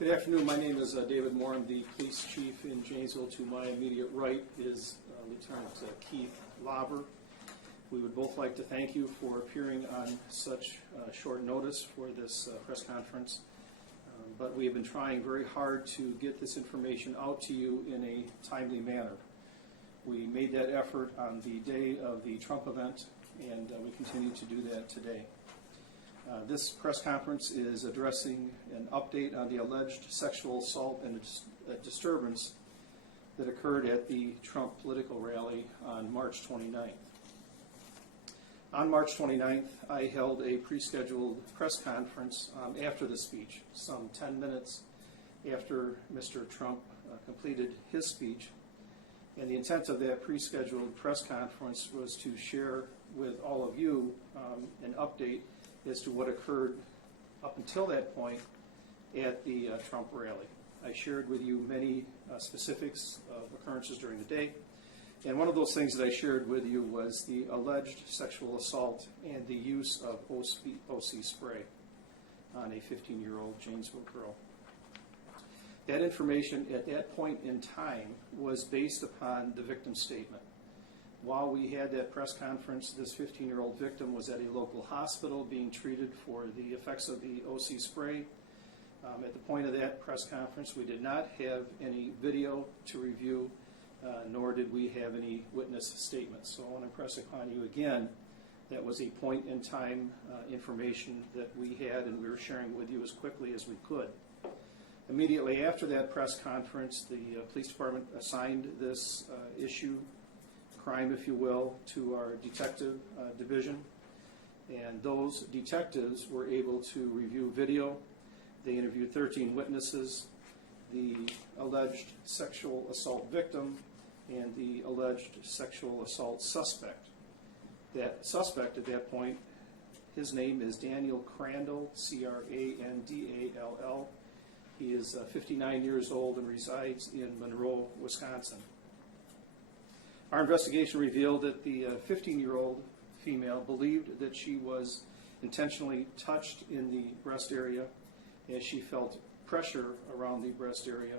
Good afternoon. My name is David Moore. I'm the police chief in Janesville. To my immediate right is Lieutenant Keith Lauber. We would both like to thank you for appearing on such short notice for this press conference. But we have been trying very hard to get this information out to you in a timely manner. We made that effort on the day of the Trump event, and we continue to do that today. This press conference is addressing an update on the alleged sexual assault and disturbance that occurred at the Trump political rally on March 29th. On March 29th, I held a pre-scheduled press conference after the speech, some 10 minutes after Mr. Trump completed his speech. And the intent of that pre-scheduled press conference was to share with all of you an update as to what occurred up until that point at the Trump rally. I shared with you many specifics of occurrences during the day, and one of those things that I shared with you was the alleged sexual assault and the use of OC spray on a 15-year-old Janesville girl. That information at that point in time was based upon the victim's statement. While we had that press conference, this 15-year-old victim was at a local hospital being treated for the effects of the OC spray. At the point of that press conference, we did not have any video to review, nor did we have any witness statements. So I want to impress upon you again, that was a point in time information that we had and we were sharing with you as quickly as we could. Immediately after that press conference, the police department assigned this crime, if you will, to our detective division, and those detectives were able to review video. They interviewed 13 witnesses, the alleged sexual assault victim and the alleged sexual assault suspect. That suspect at that point, his name is Daniel Crandall, Crandall. He is 59 years old and resides in Monroe, Wisconsin. Our investigation revealed that the 15-year-old female believed that she was intentionally touched in the breast area as she felt pressure around the breast area,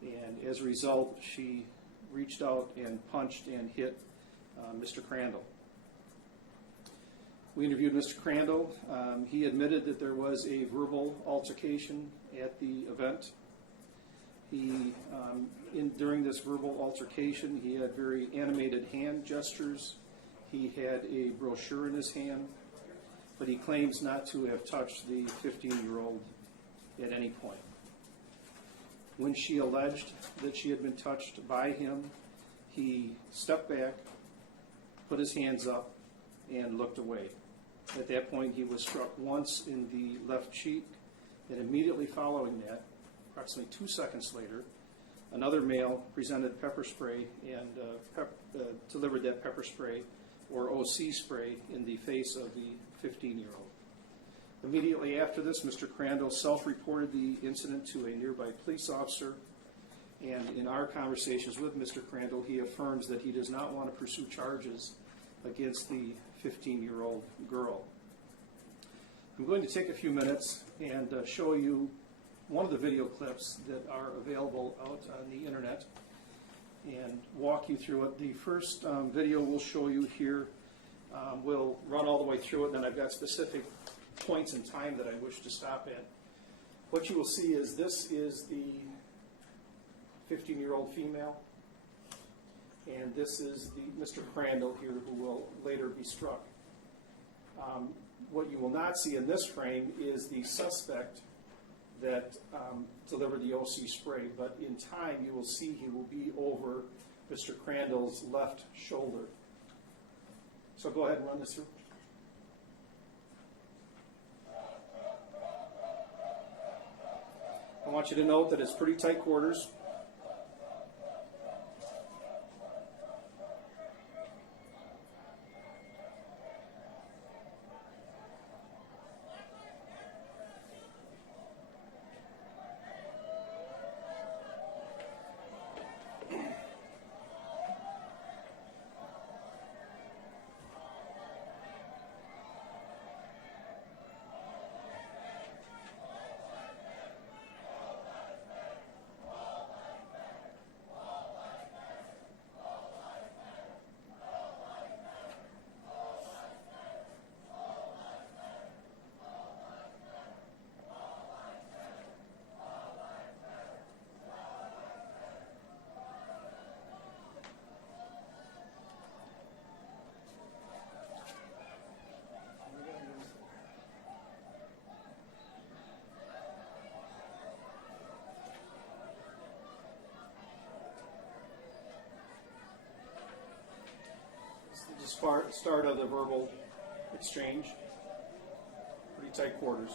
and as a result she reached out and punched and hit Mr. Crandall. We interviewed Mr. Crandall. He admitted that there was a verbal altercation at the event. During this verbal altercation, he had very animated hand gestures. He had a brochure in his hand, but he claims not to have touched the 15-year-old at any point. When she alleged that she had been touched by him, he stepped back, put his hands up, and looked away. At that point, he was struck once in the left cheek, and immediately following that, approximately 2 seconds later, another male presented pepper spray and delivered that pepper spray or OC spray in the face of the 15-year-old. Immediately after this, Mr. Crandall self-reported the incident to a nearby police officer, and in our conversations with Mr. Crandall, he affirms that he does not want to pursue charges against the 15-year-old girl. I'm going to take a few minutes and show you one of the video clips that are available out on the internet and walk you through it. The first video we'll show you here, we'll run all the way through it, and then I've got specific points in time that I wish to stop at. What you will see is this is the 15-year-old female, and this is the Mr. Crandall here, who will later be struck. What you will not see in this frame is the suspect that delivered the OC spray, but in time you will see he will be over Mr. Crandall's left shoulder. So go ahead and run this through. I want you to note that it's pretty tight quarters. start of the verbal exchange. Pretty tight quarters.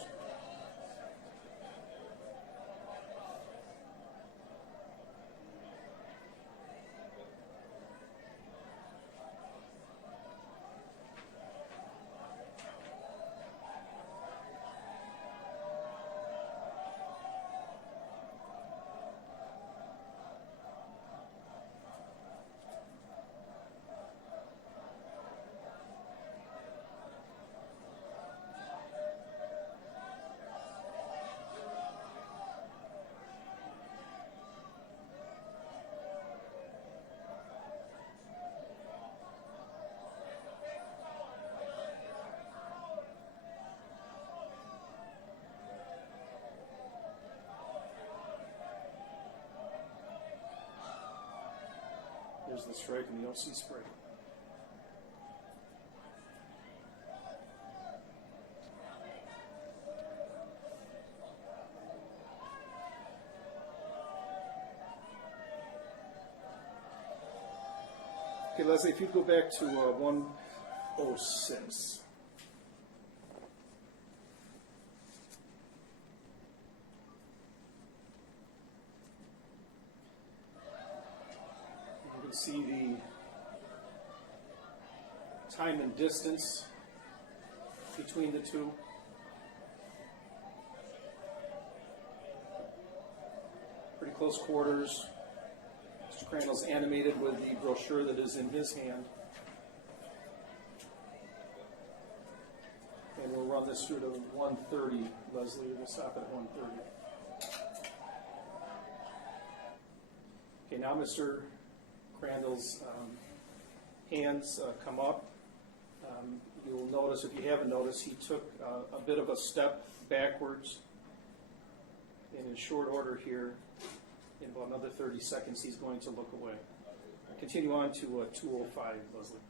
There's the strike and the OC spray. Okay, Leslie, if you go back to 106. You can see the time and distance between the two. Pretty close quarters. Mr. Crandall's animated with the brochure that is in his hand. And we'll run this through to 1:30, Leslie. We'll stop at 1:30. Okay, now Mr. Crandall's hands come up. You'll notice, if you haven't noticed, he took a bit of a step backwards. And in short order here, in about another 30 seconds, he's going to look away. Continue on to 2:05, Leslie.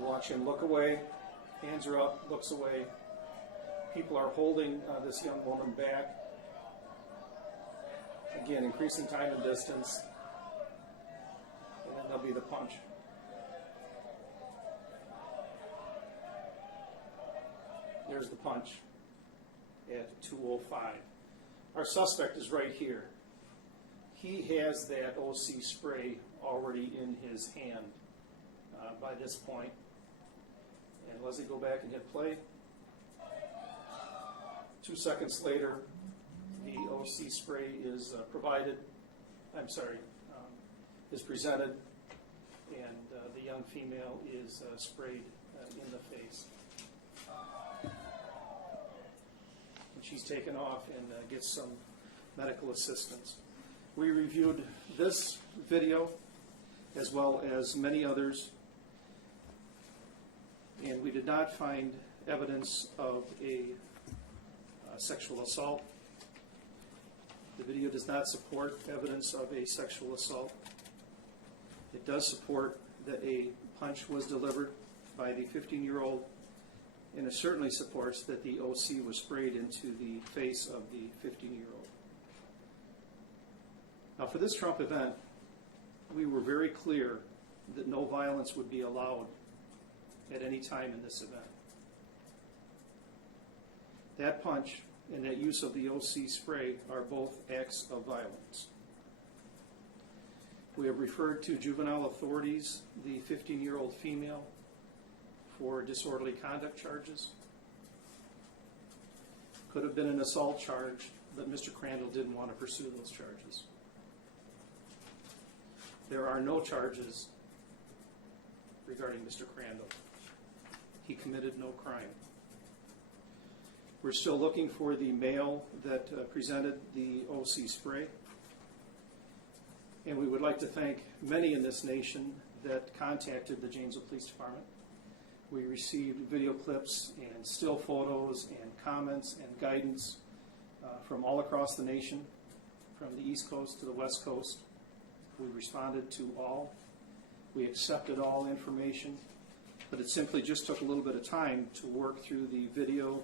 Watch him look away. Hands are up, looks away. People are holding this young woman back. Again, increasing time and distance. And then there'll be the punch. There's the punch at 2:05. Our suspect is right here. He has that OC spray already in his hand by this point. And Leslie, go back and hit play. 2 seconds later, the OC spray is is presented, and the young female is sprayed in the face. And she's taken off and gets some medical assistance. We reviewed this video as well as many others, and we did not find evidence of a sexual assault. The video does not support evidence of a sexual assault. It does support that a punch was delivered by the 15-year-old, and it certainly supports that the OC was sprayed into the face of the 15-year-old. Now, for this Trump event, we were very clear that no violence would be allowed at any time in this event. That punch and that use of the OC spray are both acts of violence. We have referred to juvenile authorities the 15-year-old female for disorderly conduct charges. Could have been an assault charge, but Mr. Crandall didn't want to pursue those charges. There are no charges regarding Mr. Crandall. He committed no crime. We're still looking for the male that presented the OC spray. And we would like to thank many in this nation that contacted the Janesville Police Department. We received video clips and still photos and comments and guidance from all across the nation, from the East Coast to the West Coast. We responded to all. We accepted all information, but it simply just took a little bit of time to work through the video,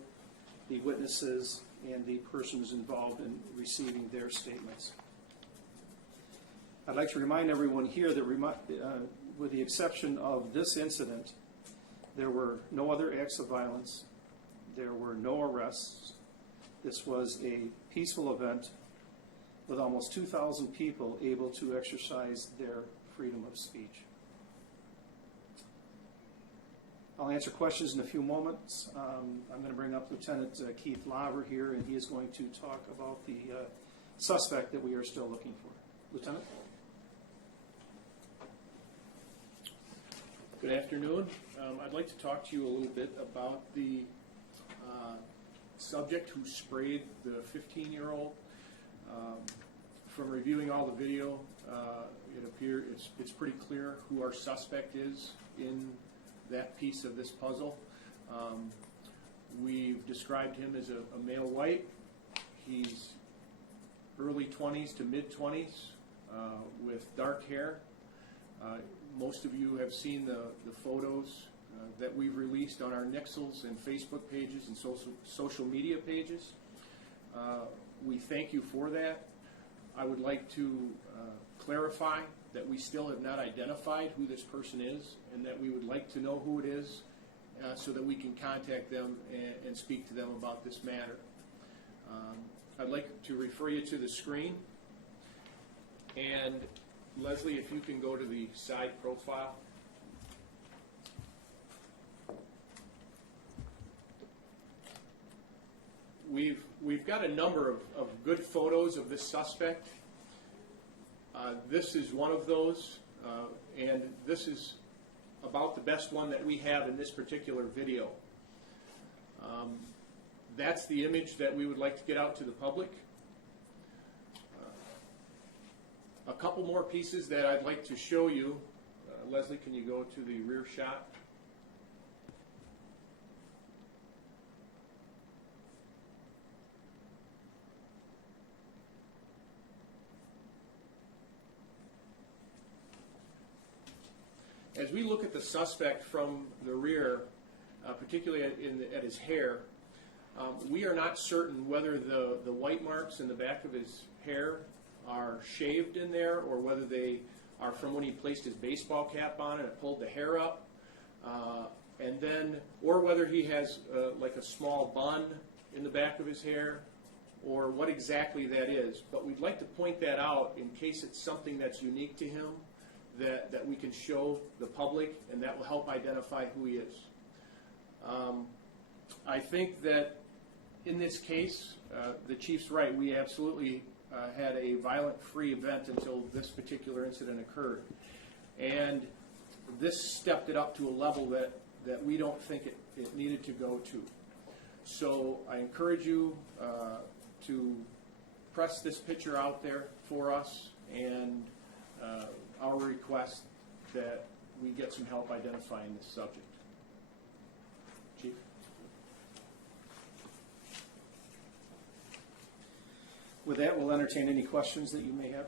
the witnesses, and the persons involved in receiving their statements. I'd like to remind everyone here that with the exception of this incident, there were no other acts of violence. There were no arrests. This was a peaceful event with almost 2,000 people able to exercise their freedom of speech. I'll answer questions in a few moments. I'm going to bring up Lieutenant Keith Laver here, and he is going to talk about the suspect that we are still looking for. Lieutenant? Good afternoon. I'd like to talk to you a little bit about the subject who sprayed the 15-year-old. From reviewing all the video, it appears it's pretty clear who our suspect is in that piece of this puzzle. We've described him as a male white. He's early 20s to mid-20s with dark hair. Most of you have seen the photos that we've released on our Nixles and Facebook pages and social media pages. We thank you for that. I would like to clarify that we still have not identified who this person is, and that we would like to know who it is so that we can contact them and speak to them about this matter. I'd like to refer you to the screen. And Leslie, if you can go to the side profile. We've got a number of good photos of this suspect. This is one of those, and this is about the best one that we have in this particular video. That's the image that we would like to get out to the public. A couple more pieces that I'd like to show you. Leslie, can you go to the rear shot? As we look at the suspect from the rear, particularly at his hair, we are not certain whether the white marks in the back of his hair are shaved in there, or whether they are from when he placed his baseball cap on and it pulled the hair up, or whether he has like a small bun in the back of his hair, or what exactly that is. But we'd like to point that out in case it's something that's unique to him, that we can show the public, and that will help identify who he is. I think that in this case, the Chief's right. We absolutely had a violent-free event until this particular incident occurred. And this stepped it up to a level that we don't think it needed to go to. So I encourage you to press this picture out there for us, and our request that we get some help identifying this subject. Chief? With that, we'll entertain any questions that you may have.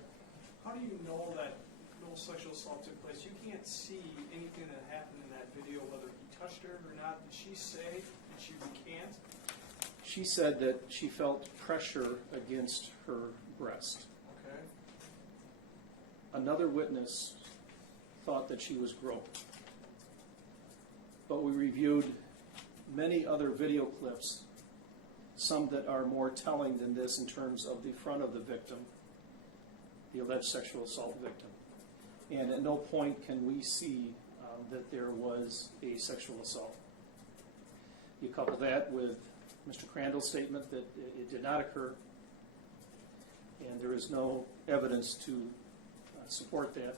How do you know that no sexual assault took place? You can't see anything that happened in that video, whether he touched her or not. Did she say that she recant? She said that she felt pressure against her breast. Okay. Another witness thought that she was groped. But we reviewed many other video clips, some that are more telling than this in terms of the front of the victim, the alleged sexual assault victim. And at no point can we see that there was a sexual assault. You couple that with Mr. Crandall's statement that it did not occur, and there is no evidence to support that.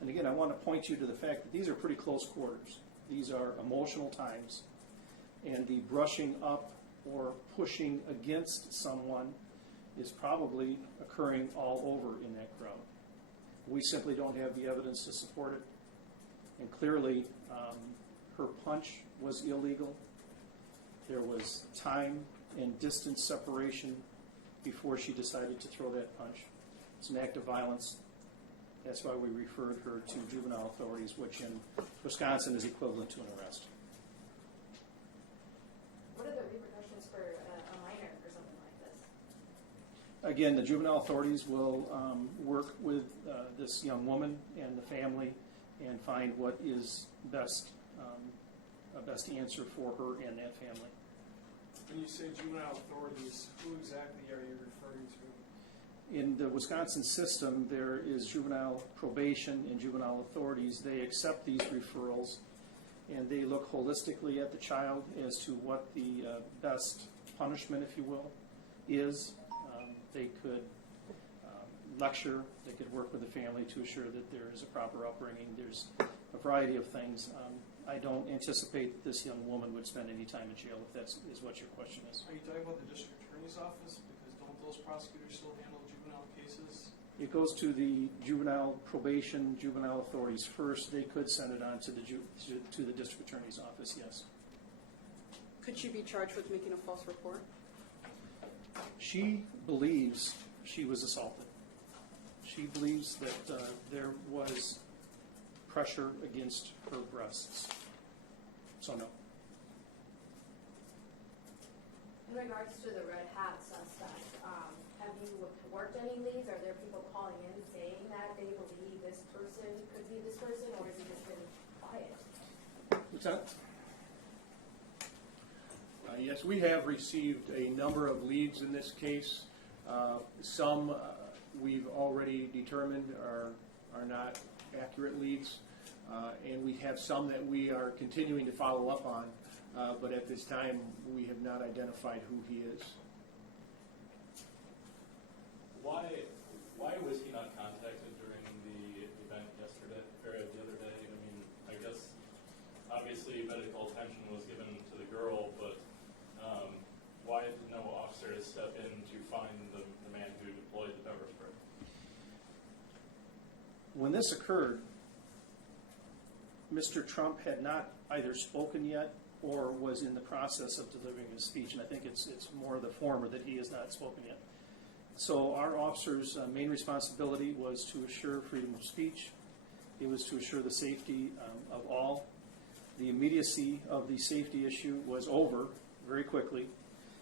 And again, I want to point you to the fact that these are pretty close quarters. These are emotional times, and the brushing up or pushing against someone is probably occurring all over in that crowd. We simply don't have the evidence to support it. And clearly, her punch was illegal. There was time and distance separation before she decided to throw that punch. It's an act of violence. That's why we referred her to juvenile authorities, which in Wisconsin is equivalent to an arrest. What are the repercussions for a minor or something like this? Again, the juvenile authorities will work with this young woman and the family and find what is best, a best answer for her and that family. When you say juvenile authorities, who exactly are you referring to? In the Wisconsin system, there is juvenile probation and juvenile authorities. They accept these referrals, and they look holistically at the child as to what the best punishment, if you will, is. They could lecture, they could work with the family to assure that there is a proper upbringing. There's a variety of things. I don't anticipate this young woman would spend any time in jail, if that is what your question is. Are you talking about the district attorney's office? Because don't those prosecutors still handle juvenile cases? It goes to the juvenile probation, juvenile authorities first. They could send it on to the district attorney's office, yes. Could she be charged with making a false report? She believes she was assaulted. She believes that there was pressure against her breasts. So no. In regards to the red hat suspect, have you worked any leads? Are there people calling in saying that they believe this person could be this person, or has it just been quiet? Lieutenant? Yes, we have received a number of leads in this case. Some we've already determined are not accurate leads, and we have some that we are continuing to follow up on, but at this time we have not identified who he is. Why was he not contacted during the event yesterday, or the other day? I mean, I guess obviously medical attention was given to the girl, but why did no officer step in to find the man who deployed the pepper spray? When this occurred, Mr. Trump had not either spoken yet or was in the process of delivering his speech, and I think it's more the former, that he has not spoken yet. So our officer's main responsibility was to assure freedom of speech. It was to assure the safety of all. The immediacy of the safety issue was over very quickly.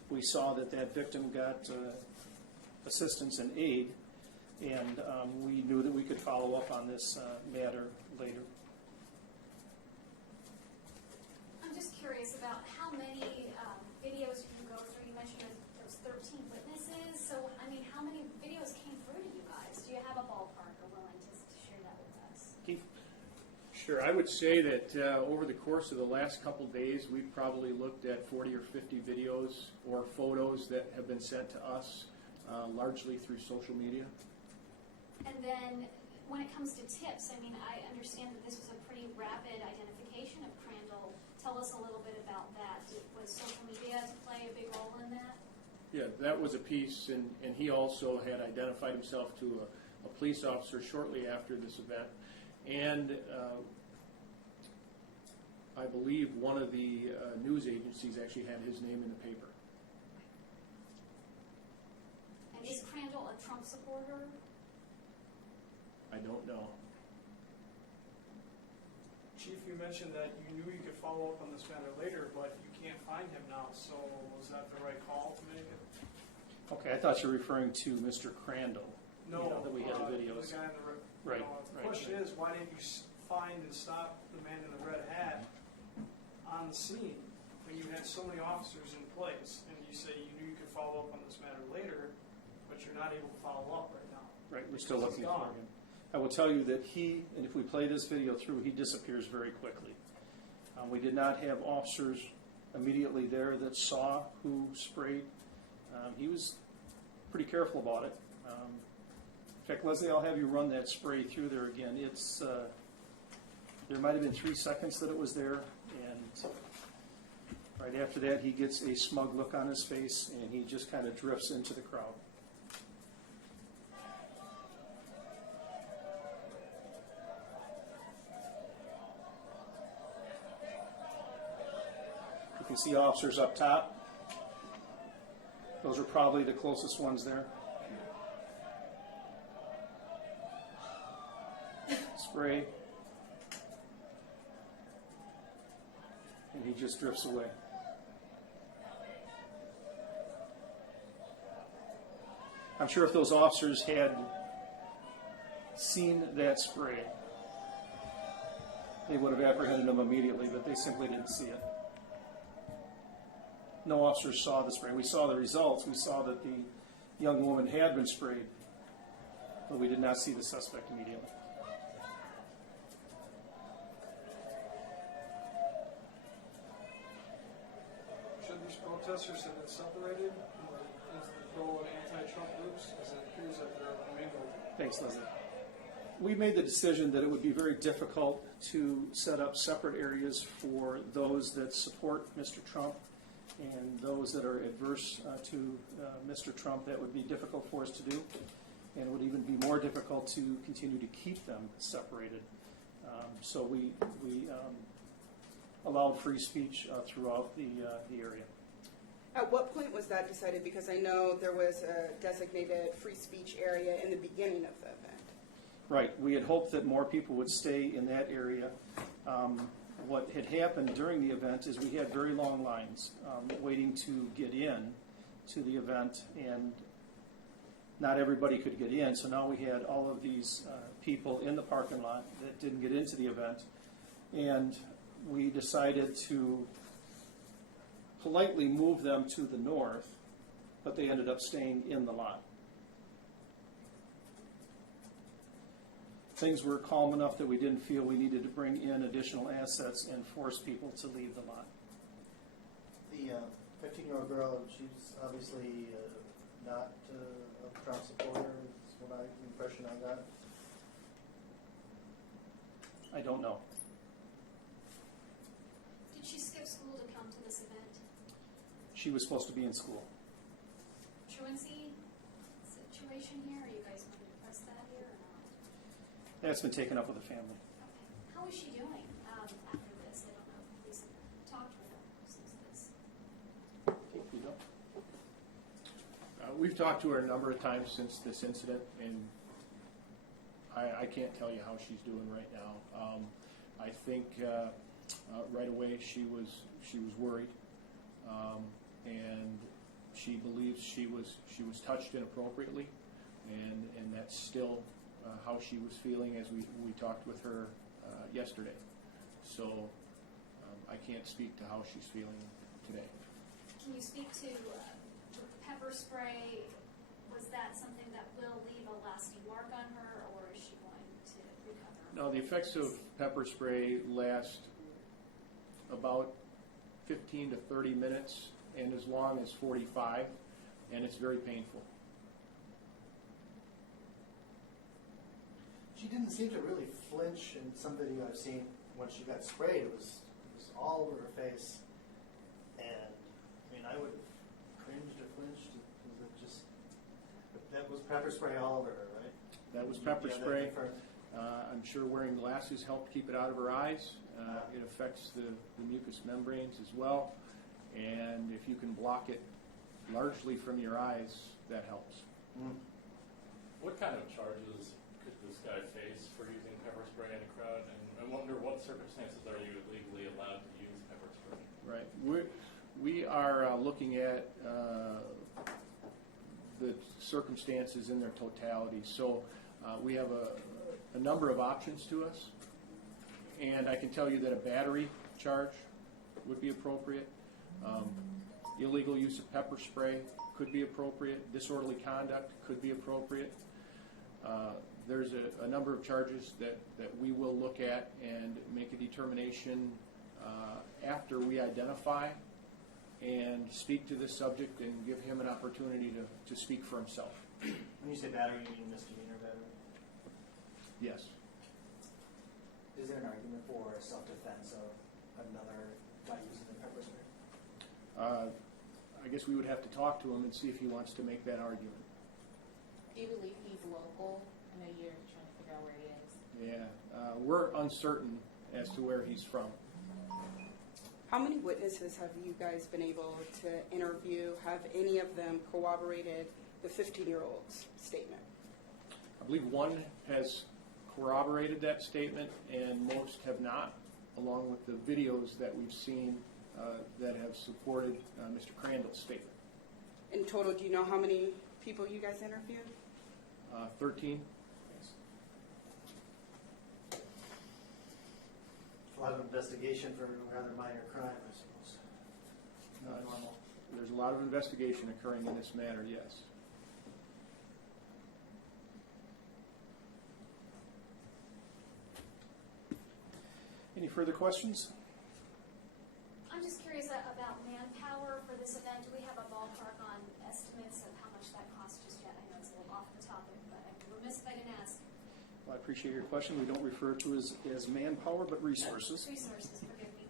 We saw that victim got assistance and aid, and we knew that we could follow up on this matter later. I'm just curious about how many videos you go through. You mentioned there was 13 witnesses. So, I mean, how many videos came through to you guys? Do you have a ballpark or willing to share that with us? Keith? Sure, I would say that over the course of the last couple days, we've probably looked at 40 or 50 videos or photos that have been sent to us, largely through social media. And then when it comes to tips, I mean, I understand that this was a pretty rapid identification of Crandall. Tell us a little bit about that. Was social media to play a big role in that? Yeah, that was a piece, and he also had identified himself to a police officer shortly after this event. And I believe one of the news agencies actually had his name in the paper. And is Crandall a Trump supporter? I don't know. Chief, you mentioned that you knew you could follow up on this matter later, but you can't find him now. So was that the right call to make it? Okay, I thought you were referring to Mr. Crandall. No, You know, that we had the videos. The guy in the red. Right, The right, question right. is, why didn't you find and stop the man in the red hat on the scene when you had so many officers in place? And you say you knew you could follow up on this matter later, but you're not able to follow up right now. Right, we're still Because looking he's for gone. him. I will tell you that and if we play this video through, he disappears very quickly. We did not have officers immediately there that saw who sprayed. He was pretty careful about it. In fact, Leslie, I'll have you run that spray through there again. It's there might have been 3 seconds that it was there, and right after that, he gets a smug look on his face, and he just kind of drifts into the crowd. You can see officers up top. Those are probably the closest ones there. spray, and he just drifts away. I'm sure if those officers had seen that spray, they would have apprehended him immediately, but they simply didn't see it. No officers saw the spray. We saw the results. We saw that the young woman had been sprayed, but we did not see the suspect immediately. Should these protesters have been separated into the pro and anti-Trump groups, as it appears that they're mingled? Thanks, Leslie. We made the decision that it would be very difficult to set up separate areas for those that support Mr. Trump and those that are adverse to Mr. Trump. That would be difficult for us to do, and it would even be more difficult to continue to keep them separated. So we allowed free speech throughout the area. At what point was that decided? Because I know there was a designated free speech area in the beginning of the event. Right. We had hoped that more people would stay in that area. What had happened during the event is we had very long lines waiting to get in to the event, and not everybody could get in. So now we had all of these people in the parking lot that didn't get into the event, and we decided to politely move them to the north, but they ended up staying in the lot. Things were calm enough that we didn't feel we needed to bring in additional assets and force people to leave the lot. The 15-year-old girl, she's obviously not a Trump supporter, is what the impression I got. I don't know. Did she skip school to come to this event? She was supposed to be in school. Truancy situation here? Are you guys going to press that here or not? That's been taken up with the family. Okay. How is she doing after this? I don't know if the police have talked with her since this. You know? We've talked to her a number of times since this incident, and I can't tell you how she's doing right now. I think right away she was worried, and she believes she was touched inappropriately, and that's still how she was feeling as we talked with her yesterday. So I can't speak to how she's feeling today. Can you speak to pepper spray? Was that something that will leave a lasting mark on her, or is she going to recover? No, the effects of pepper spray last about 15 to 30 minutes and as long as 45, and it's very painful. She didn't seem to really flinch in some video I've seen when she got sprayed. It was all over her face, and I mean, I would have cringed or flinched. Was it just that was pepper spray all over her, right? That was pepper Yeah, that spray. confirmed. I'm sure wearing glasses helped keep it out of her eyes. It affects the mucous membranes as well, and if you can block it largely from your eyes, that helps. Mm. What kind of charges could this guy face for using pepper spray in a crowd? And I wonder what circumstances are you legally allowed to use pepper spray? Right. We are looking at the circumstances in their totality. So we have a number of options to us. And I can tell you that a battery charge would be appropriate. Illegal use of pepper spray could be appropriate. Disorderly conduct could be appropriate. There's a number of charges that we will look at and make a determination after we identify and speak to this subject and give him an opportunity to speak for himself. When you say battery, you mean misdemeanor battery? Yes. Is there an argument for self-defense of another guy using the pepper spray? I guess we would have to talk to him and see if he wants to make that argument. Do you believe he's local? I know you're trying to figure out where he is. Yeah. We're uncertain as to where he's from. How many witnesses have you guys been able to interview? Have any of them corroborated the 15-year-old's statement? I believe one has corroborated that statement, and most have not, along with the videos that we've seen that have supported Mr. Crandall's statement. In total, do you know how many people you guys interviewed? 13. A lot of investigation for a rather minor crime, I suppose. Not normal. There's a lot of investigation occurring in this matter, yes. Any further questions? I'm just curious about manpower for this event. Do we have a ballpark on estimates of how much that costs just yet? I know it's a little off the topic, but I'd be remiss if I didn't ask. Well, I appreciate your question. We don't refer to it as manpower, but resources. Resources, forgive me.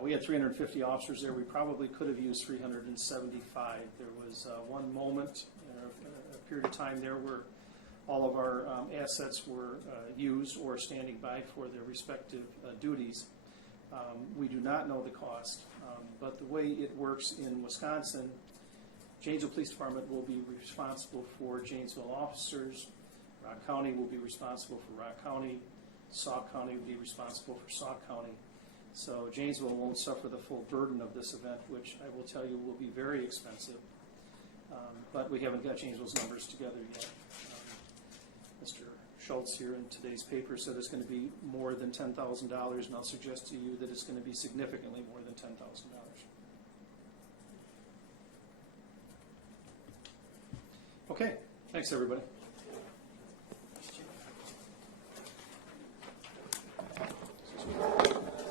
We had 350 officers there. We probably could have used 375. There was one moment, a period of time there where all of our assets were used or standing by for their respective duties. We do not know the cost, but the way it works in Wisconsin, Janesville Police Department will be responsible for Janesville officers. Rock County will be responsible for Rock County. Sauk County will be responsible for Sauk County. So Janesville won't suffer the full burden of this event, which I will tell you will be very expensive. But we haven't got Janesville's numbers together yet. Mr. Schultz here in today's paper said it's going to be more than $10,000, and I'll suggest to you that it's going to be significantly more than $10,000. Okay, thanks everybody.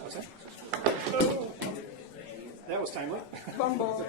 What's that? That was timely. Bumble.